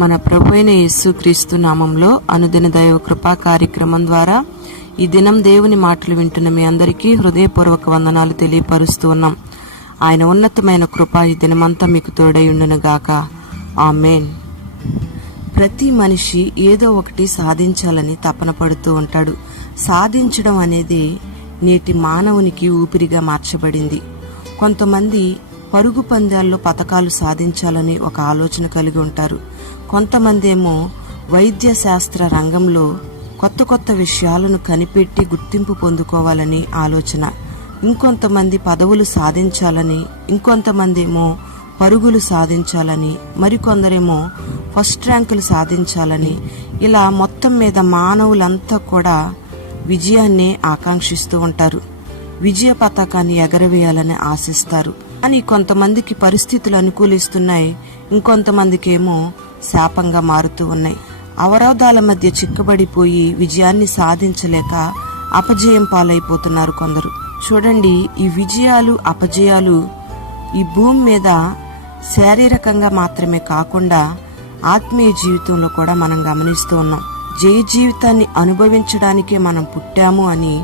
మన ప్రభువైన యేసుక్రీస్తు నామంలో అనుదిన దైవ కృపా కార్యక్రమం ద్వారా ఈ దినం దేవుని మాటలు వింటున్న మీ అందరికీ హృదయపూర్వక వందనాలు తెలియపరుస్తూ ఉన్నాం. ఆయన ఉన్నతమైన కృప ఈ దినమంతా మీకు తోడై ఉండునుగాక. ఆమేన్. ప్రతి మనిషి ఏదో ఒకటి సాధించాలని తపన పడుతూ ఉంటాడు. సాధించడం అనేది నేటి మానవునికి ఊపిరిగా మార్చబడింది. కొంతమంది పరుగు పందాల్లో పతకాలు సాధించాలని ఒక ఆలోచన కలిగి ఉంటారు. కొంతమంది ఏమో వైద్య శాస్త్ర రంగంలో కొత్త కొత్త విషయాలను కనిపెట్టి గుర్తింపు పొందుకోవాలని ఆలోచన. ఇంకొంతమంది పదవులు సాధించాలని, ఇంకొంతమంది ఏమో పరుగులు సాధించాలని, మరికొందరేమో ఫస్ట్ ర్యాంకులు సాధించాలని, ఇలా మొత్తం మీద మానవులంతా కూడా విజయాన్ని ఆకాంక్షిస్తూ ఉంటారు. విజయ పతాకాన్ని ఎగరవేయాలని ఆశిస్తారు. కానీ కొంతమందికి పరిస్థితులు అనుకూలిస్తున్నాయి, ఇంకొంతమందికి ఏమో శాపంగా మారుతూ ఉన్నాయి. అవరోధాల మధ్య చిక్కబడిపోయి విజయాన్ని సాధించలేక అపజయం పాలైపోతున్నారు కొందరు. చూడండి, ఈ విజయాలు అపజయాలు ఈ భూమి మీద శారీరకంగా మాత్రమే కాకుండా ఆత్మీయ జీవితంలో కూడా మనం గమనిస్తూ ఉన్నాం. జయ జీవితాన్ని అనుభవించడానికే మనం పుట్టాము అని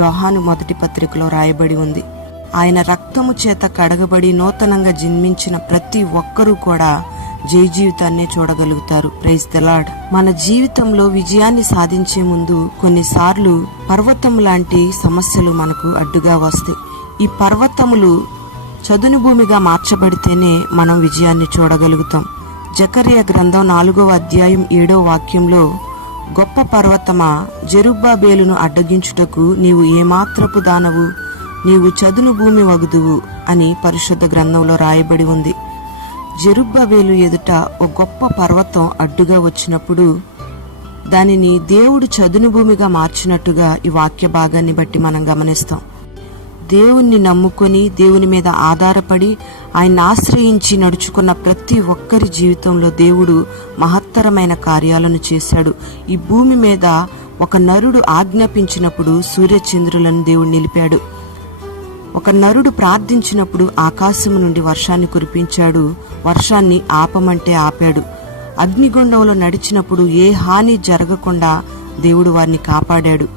యోహాను మొదటి పత్రికలో రాయబడి ఉంది. ఆయన రక్తము చేత కడగబడి నూతనంగా జన్మించిన ప్రతి ఒక్కరూ కూడా జయ జీవితాన్ని చూడగలుగుతారు. Praise the lord. మన జీవితంలో విజయాన్ని సాధించే ముందు కొన్నిసార్లు పర్వతం లాంటి సమస్యలు మనకు అడ్డుగా వస్తాయి. ఈ పర్వతములు చదును భూమిగా మార్చబడితేనే మనం విజయాన్ని చూడగలుగుతాం. జకర్యా గ్రంథం 4వ అధ్యాయం 7వ వాక్యంలో, గొప్ప పర్వతమా, జెరుబ్బాబేలును అడ్డగించుటకు నీవు ఏమాత్రపు దానవు, నీవు చదును భూమి వగుదువు అని పరిశుద్ధ గ్రంథంలో రాయబడి ఉంది. జెరుబ్బాబేలు ఎదుట ఒక గొప్ప పర్వతం అడ్డుగా వచ్చినప్పుడు దానిని దేవుడు చదును భూమిగా మార్చినట్టుగా ఈ వాక్య భాగాన్ని బట్టి మనం గమనిస్తాం. దేవుణ్ణి నమ్ముకొని దేవుని మీద ఆధారపడి ఆయన్ని ఆశ్రయించి నడుచుకున్న ప్రతి ఒక్కరి జీవితంలో దేవుడు మహత్తరమైన కార్యాలను చేశాడు. ఈ భూమి మీద ఒక నరుడు ఆజ్ఞాపించినప్పుడు సూర్యచంద్రులను దేవుడు నిలిపాడు. ఒక నరుడు ప్రార్థించినప్పుడు ఆకాశము నుండి వర్షాన్ని కురిపించాడు, వర్షాన్ని ఆపమంటే ఆపాడు. అగ్నిగుండంలో నడిచినప్పుడు ఏ హాని జరగకుండా దేవుడు వారిని కాపాడాడు.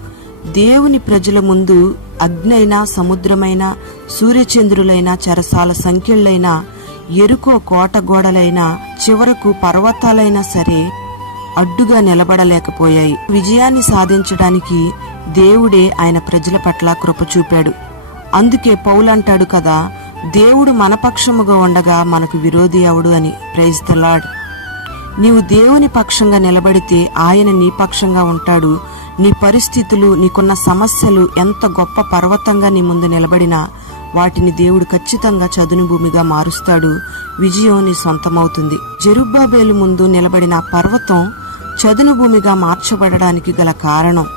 దేవుని ప్రజల ముందు అగ్నైనా, సముద్రమైనా, సూర్యచంద్రులైనా, చెరసాల సంఖ్యలైనా, ఎరుకో కోట గోడలైనా, చివరకు పర్వతాలైనా సరే అడ్డుగా నిలబడలేకపోయాయి. విజయాన్ని సాధించడానికి దేవుడే ఆయన ప్రజల పట్ల కృప చూపాడు. అందుకే పౌలు అంటాడు కదా, దేవుడు మన పక్షముగా ఉండగా మనకు విరోధి ఎవడు అని. Praise the lord. నీవు దేవుని పక్షంగా నిలబడితే ఆయన నీ పక్షంగా ఉంటాడు. నీ పరిస్థితులు, నీకున్న సమస్యలు ఎంత గొప్ప పర్వతంగా నీ ముందు నిలబడినా వాటిని దేవుడు ఖచ్చితంగా చదును భూమిగా మారుస్తాడు. విజయం నీ సొంతమవుతుంది. జెరుబ్బాబేలు ముందు నిలబడిన పర్వతం చదును భూమిగా మార్చబడడానికి గల కారణం,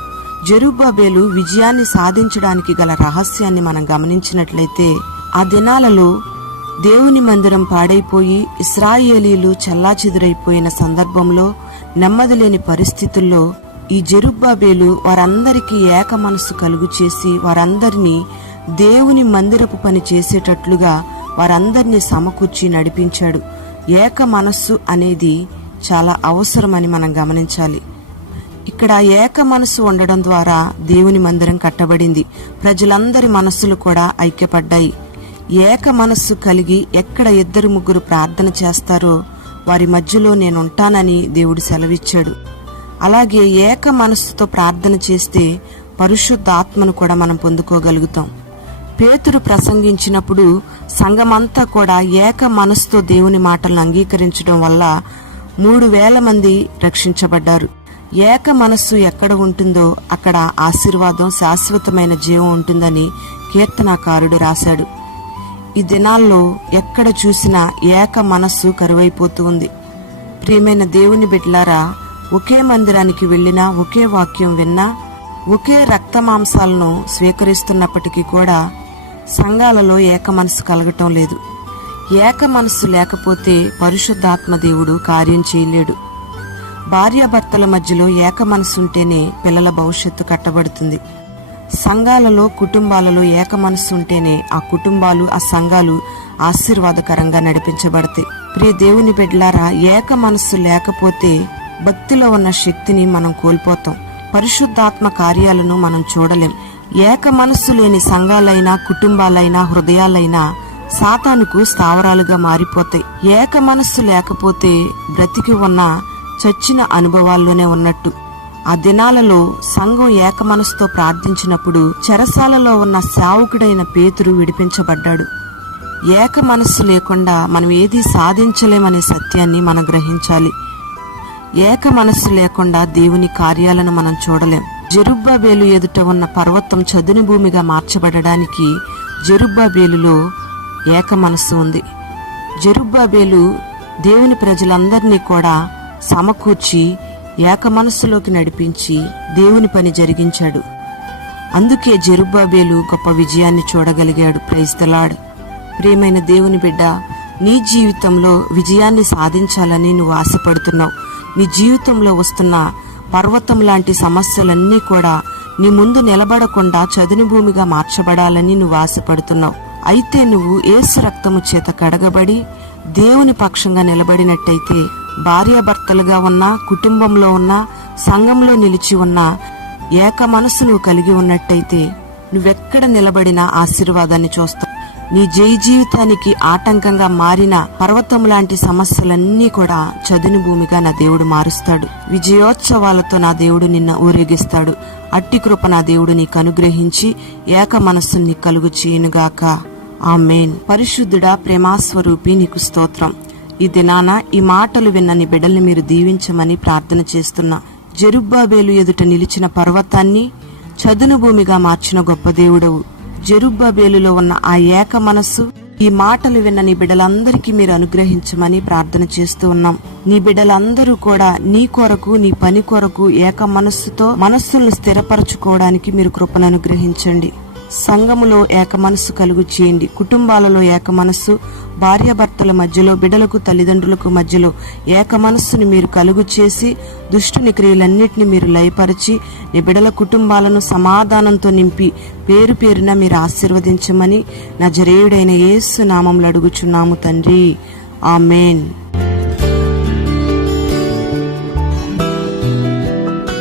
జెరుబ్బాబేలు విజయాన్ని సాధించడానికి గల రహస్యాన్ని మనం గమనించినట్లయితే, ఆ దినాలలో దేవుని మందిరం పాడైపోయి ఇశ్రాయేలీలు చెల్లాచెదురైపోయిన సందర్భంలో, నెమ్మది లేని పరిస్థితుల్లో ఈ జెరుబ్బాబేలు వారందరికీ ఏక మనస్సు కలుగు చేసి వారందరినీ దేవుని మందిరపు పని చేసేటట్లుగా వారందరినీ సమకూర్చి నడిపించాడు. ఏక మనస్సు అనేది చాలా అవసరమని మనం గమనించాలి. ఇక్కడ ఏక మనస్సు ఉండడం ద్వారా దేవుని మందిరం కట్టబడింది. ప్రజలందరి మనస్సులు కూడా ఐక్యపడ్డాయి. ఏక మనస్సు కలిగి ఎక్కడ 2-3 ప్రార్థన చేస్తారో వారి మధ్యలో నేనుంటానని దేవుడు సెలవిచ్చాడు. అలాగే ఏక మనస్సుతో ప్రార్థన చేస్తే పరిశుద్ధాత్మను కూడా మనం పొందుకోగలుగుతాం. పేతురు ప్రసంగించినప్పుడు సంఘమంతా కూడా ఏక మనస్సుతో దేవుని మాటలను అంగీకరించడం వల్ల 3,000 మంది రక్షించబడ్డారు. ఏక మనస్సు ఎక్కడ ఉంటుందో అక్కడ ఆశీర్వాదం, శాశ్వతమైన జీవం ఉంటుందని కీర్తనాకారుడు రాశాడు. ఈ దినాల్లో ఎక్కడ చూసినా ఏక మనస్సు కరువైపోతూ ఉంది. ప్రియమైన దేవుని బిడ్డలారా, ఒకే మందిరానికి వెళ్ళినా, ఒకే వాక్యం విన్నా, ఒకే రక్త మాంసాలను స్వీకరిస్తున్నప్పటికీ కూడా సంఘాలలో ఏక మనస్సు కలగటం లేదు. ఏక మనస్సు లేకపోతే పరిశుద్ధాత్మ దేవుడు కార్యం చేయలేడు. భార్యాభర్తల మధ్యలో ఏక మనసుంటేనే పిల్లల భవిష్యత్తు కట్టబడుతుంది. సంఘాలలో, కుటుంబాలలో ఏక మనస్సు ఉంటేనే ఆ కుటుంబాలు, ఆ సంఘాలు ఆశీర్వాదకరంగా నడిపించబడతాయి. ప్రియ దేవుని బిడ్డలారా, ఏక మనస్సు లేకపోతే భక్తిలో ఉన్న శక్తిని మనం కోల్పోతాం. పరిశుద్ధాత్మ కార్యాలను మనం చూడలేం. ఏక మనస్సు లేని సంఘాలైనా, కుటుంబాలైనా, హృదయాలైనా సాతానుకు స్థావరాలుగా మారిపోతాయి. ఏక మనస్సు లేకపోతే బ్రతికి ఉన్న చచ్చిన అనుభవాల్లోనే ఉన్నట్టు. ఆ దినాలలో సంఘం ఏక మనస్సుతో ప్రార్థించినప్పుడు చెరసాలలో ఉన్న సేవకుడైన పేతురు విడిపించబడ్డాడు. ఏక మనస్సు లేకుండా మనం ఏదీ సాధించలేమనే సత్యాన్ని మనం గ్రహించాలి. ఏక మనస్సు లేకుండా దేవుని కార్యాలను మనం చూడలేం. జెరుబ్బాబేలు ఎదుట ఉన్న పర్వతం చదును భూమిగా మార్చబడడానికి జెరుబ్బాబేలులో ఏక మనస్సు ఉంది. జెరుబ్బాబేలు దేవుని ప్రజలందరినీ కూడా సమకూర్చి ఏక మనస్సులోకి నడిపించి దేవుని పని జరిగించాడు. అందుకే జెరుబ్బాబేలు గొప్ప విజయాన్ని చూడగలిగాడు. Praise the lord. ప్రియమైన దేవుని బిడ్డ, నీ జీవితంలో విజయాన్ని సాధించాలని నువ్వు ఆశపడుతున్నావు. నీ జీవితంలో వస్తున్న పర్వతం లాంటి సమస్యలన్నీ కూడా నీ ముందు నిలబడకుండా చదును భూమిగా మార్చబడాలని నువ్వు ఆశపడుతున్నావు. అయితే నువ్వు యేసు రక్తము చేత కడగబడి దేవుని పక్షంగా నిలబడినట్టయితే, భార్యాభర్తలుగా ఉన్నా, కుటుంబంలో ఉన్నా, సంఘంలో నిలిచి ఉన్నా, ఏక మనసు నువ్వు కలిగి ఉన్నట్టయితే నువ్వెక్కడ నిలబడినా ఆశీర్వాదాన్ని చూస్తావు. నీ జీవితానికి ఆటంకంగా మారిన పర్వతం లాంటి సమస్యలన్నీ కూడా చదును భూమిగా నా దేవుడు మారుస్తాడు. విజయోత్సవాలతో నా దేవుడు నిన్ను ఊరేగిస్తాడు. అట్టి కృప నా దేవుడు నీకు అనుగ్రహించి ఏక మనస్సుని కలుగు చేయనుగాక. ఆమేన్. పరిశుద్ధుడా, ప్రేమాస్వరూపి, నీకు స్తోత్రం. ఈ దినాన ఈ మాటలు విన్న నీ బిడ్డల్ని మీరు దీవించమని ప్రార్థన చేస్తున్నా. జెరుబ్బాబేలు ఎదుట నిలిచిన పర్వతాన్ని చదును భూమిగా మార్చిన గొప్ప దేవుడవు. జెరుబ్బాబేలులో ఉన్న ఆ ఏక మనస్సు ఈ మాటలు విన్న నీ బిడ్డలందరికీ మీరు అనుగ్రహించమని ప్రార్థన చేస్తూ ఉన్నాం. నీ బిడ్డలందరూ కూడా నీ కొరకు, నీ పని కొరకు ఏక మనస్సుతో మనస్సులను స్థిరపరచుకోవడానికి మీరు కృపను అనుగ్రహించండి. సంఘములో ఏక మనస్సు కలుగు చేయండి. కుటుంబాలలో ఏక మనస్సు, భార్యాభర్తల మధ్యలో, బిడ్డలకు తల్లిదండ్రులకు మధ్యలో ఏక మనస్సుని మీరు కలుగు చేసి దుష్టుని క్రియలన్నిటిని మీరు లయపరిచి నీ బిడ్డల కుటుంబాలను సమాధానంతో నింపి పేరు పేరున మీరు ఆశీర్వదించమని నజరేయుడైన యేసు నామములో అడుగుచున్నాము తండ్రి. ఆమేన్.